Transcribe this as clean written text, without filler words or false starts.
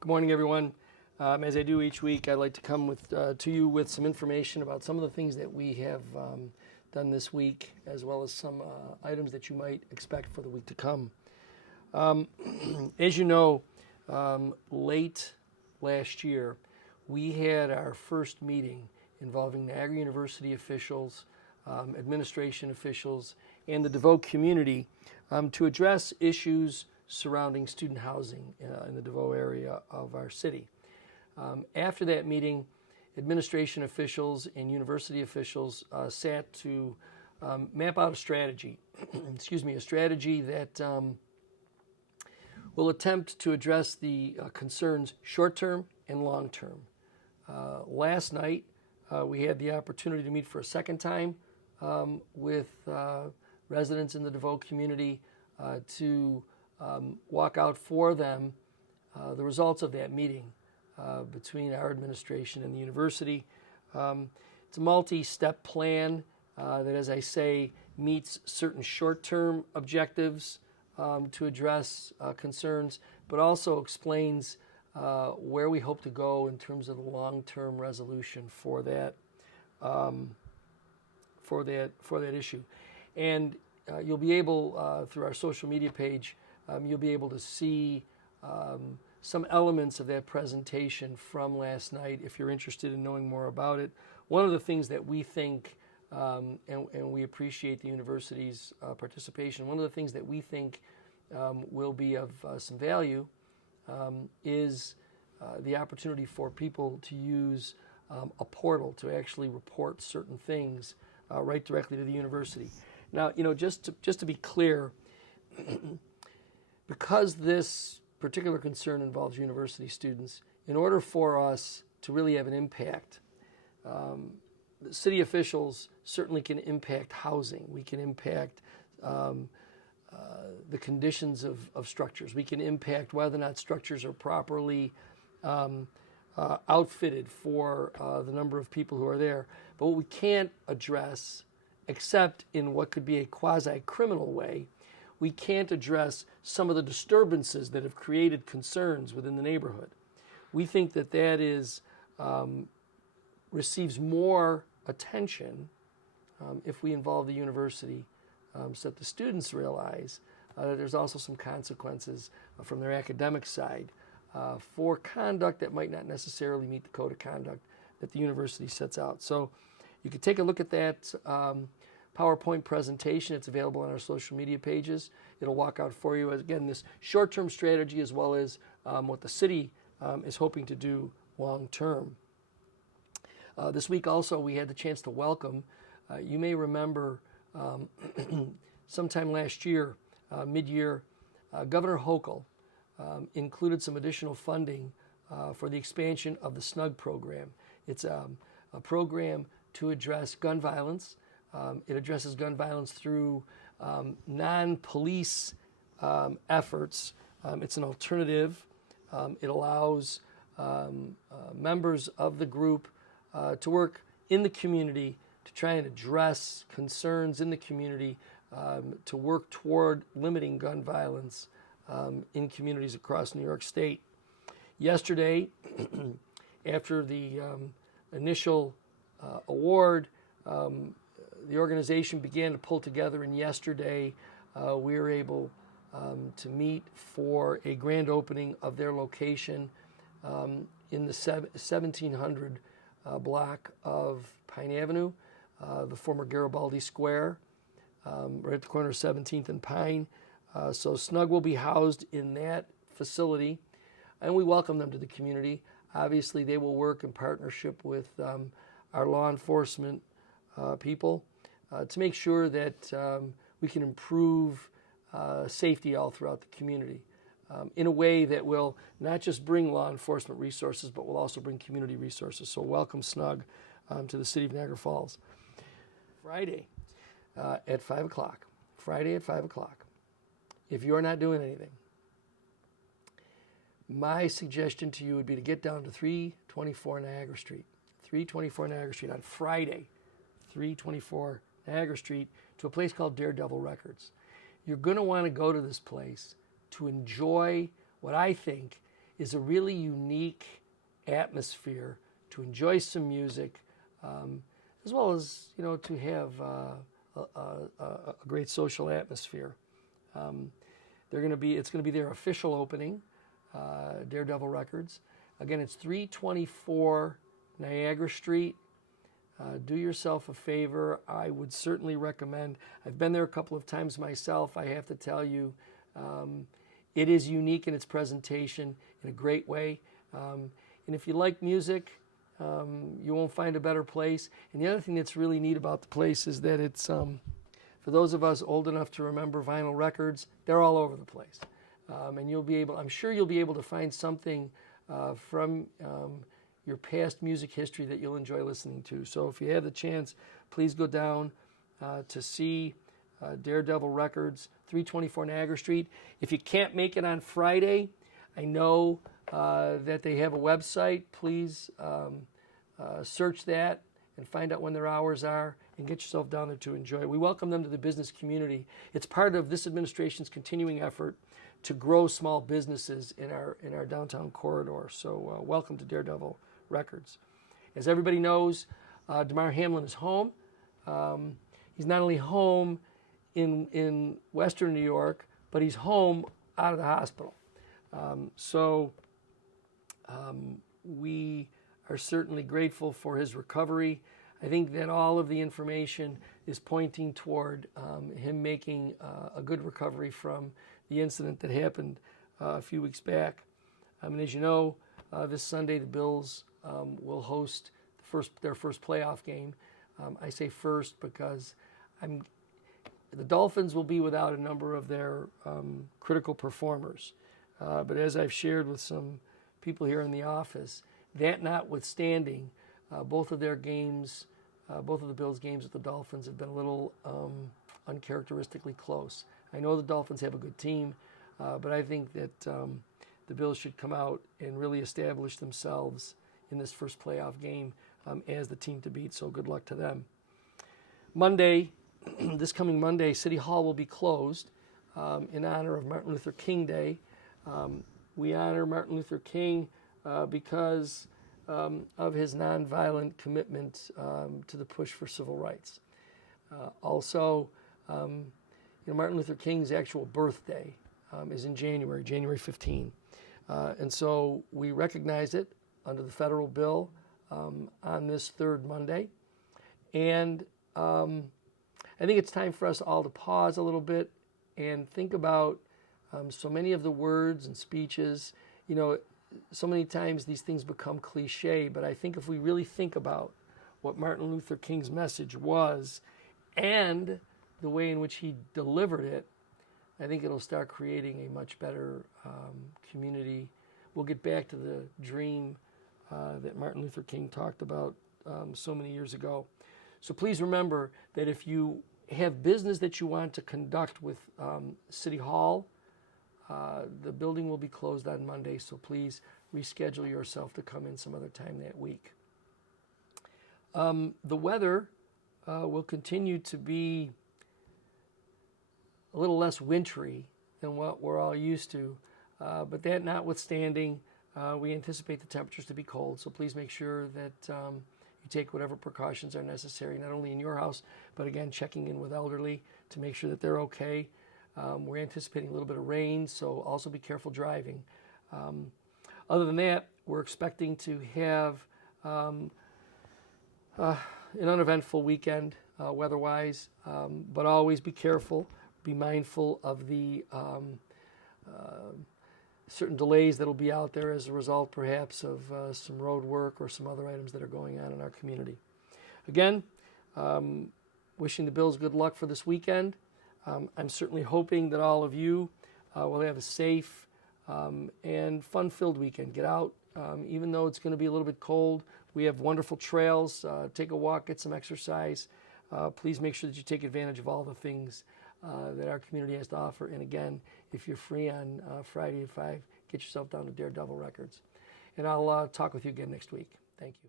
Good morning, everyone. As I do each week, I'd like to come to you with some information about some of the things that we have done this week, as well as some items that you might expect for the week to come. As you know, late last year, we had our first meeting involving Niagara University officials, administration officials, and the DeVoe community to address issues surrounding student housing in the DeVoe area of our city. After that meeting, administration officials and university officials sat to map out a strategy, a strategy that will attempt to address the concerns short-term and long-term. Last night, we had the opportunity to meet for a second time with residents in the DeVoe community to walk out for them the results of that meeting between our administration and the university. It's a multi-step plan that, as I say, meets certain short-term objectives to address concerns, but also explains where we hope to go in terms of the long-term resolution for that issue. And you'll be able, through our social media page, you'll be able to see some elements of that presentation from last night if you're interested in knowing more about it. One of the things that we think, and we appreciate the university's participation, one of the things that we think will be of some value is the opportunity for people to use a portal to actually report certain things right directly to the university. Now, just to be clear, because this particular concern involves university students, in order for us to really have an impact, the city officials certainly can impact housing. We can impact the conditions of structures. We can impact whether or not structures are properly outfitted for the number of people who are there. But what we can't address, except in what could be a quasi-criminal way, we can't address some of the disturbances that have created concerns within the neighborhood. We think that is receives more attention if we involve the university, so that the students realize that there's also some consequences from their academic side for conduct that might not necessarily meet the code of conduct that the university sets out. So you can take a look at that PowerPoint presentation. It's available on our social media pages. It'll walk out for you, again, this short-term strategy as well as what the city is hoping to do long-term. This week also we had the chance to welcome, you may remember sometime last year, mid-year, Governor Hochul included some additional funding for the expansion of the SNUG program. It's a program to address gun violence. It addresses gun violence through non-police efforts. It's an alternative. It allows members of the group to work in the community to try and address concerns in the community, to work toward limiting gun violence in communities across New York State. Yesterday, after the initial award, the organization began to pull together, and yesterday we were able to meet for a grand opening of their location in the 1700 block of Pine Avenue, the former Garibaldi Square, right at the corner of 17th and Pine. So SNUG will be housed in that facility, and we welcome them to the community. Obviously, they will work in partnership with our law enforcement people to make sure that we can improve safety all throughout the community in a way that will not just bring law enforcement resources, but will also bring community resources. So welcome SNUG to the city of Niagara Falls. Friday at 5 o'clock. Friday at 5 o'clock. If you're not doing anything, my suggestion to you would be to get down to 324 Niagara Street. 324 Niagara Street on Friday. 324 Niagara Street to a place called Daredevil Records. You're going to want to go to this place to enjoy what I think is a really unique atmosphere to enjoy some music, as well as to have a great social atmosphere. It's going to be their official opening, Daredevil Records. Again, it's 324 Niagara Street. Do yourself a favor. I would certainly recommend. I've been there a couple of times myself. I have to tell you, it is unique in its presentation in a great way. And if you like music, you won't find a better place. And the other thing that's really neat about the place is that it's, for those of us old enough to remember vinyl records, they're all over the place. And I'm sure you'll be able to find something from your past music history that you'll enjoy listening to. So if you have the chance, please go down to see Daredevil Records, 324 Niagara Street. If you can't make it on Friday, I know that they have a website. Please search that and find out when their hours are and get yourself down there to enjoy it. We welcome them to the business community. It's part of this administration's continuing effort to grow small businesses in our downtown corridor. So welcome to Daredevil Records. As everybody knows, Damar Hamlin is home. He's not only home in Western New York, but he's home out of the hospital. We are certainly grateful for his recovery. I think that all of the information is pointing toward him making a good recovery from the incident that happened a few weeks back. And as you know, this Sunday the Bills will host their first playoff game. I say first because the Dolphins will be without a number of their critical performers. But as I've shared with some people here in the office, that notwithstanding, both of the Bills' games with the Dolphins have been a little uncharacteristically close. I know the Dolphins have a good team, but I think that the Bills should come out and really establish themselves in this first playoff game as the team to beat, so good luck to them. Monday, this coming Monday, City Hall will be closed in honor of Martin Luther King Day. We honor Martin Luther King because of his nonviolent commitment to the push for civil rights. Also, Martin Luther King's actual birthday is in January 15. And so we recognize it under the federal bill on this third Monday. And I think it's time for us all to pause a little bit and think about so many of the words and speeches. So many times these things become cliche, but I think if we really think about what Martin Luther King's message was and the way in which he delivered it, I think it'll start creating a much better community. We'll get back to the dream that Martin Luther King talked about so many years ago. So please remember that if you have business that you want to conduct with City Hall, the building will be closed on Monday, so please reschedule yourself to come in some other time that week. The weather will continue to be a little less wintry than what we're all used to, but that notwithstanding, we anticipate the temperatures to be cold, so please make sure that you take whatever precautions are necessary, not only in your house, but again, checking in with elderly to make sure that they're okay. We're anticipating a little bit of rain, so also be careful driving. Other than that, we're expecting to have an uneventful weekend weather-wise, but always be careful, be mindful of the certain delays that will be out there as a result perhaps of some road work or some other items that are going on in our community. Again, wishing the Bills good luck for this weekend. I'm certainly hoping that all of you will have a safe and fun-filled weekend. Get out, even though it's going to be a little bit cold. We have wonderful trails. Take a walk, get some exercise. Please make sure that you take advantage of all the things that our community has to offer. And again, if you're free on Friday at 5, get yourself down to Daredevil Records. And I'll talk with you again next week. Thank you.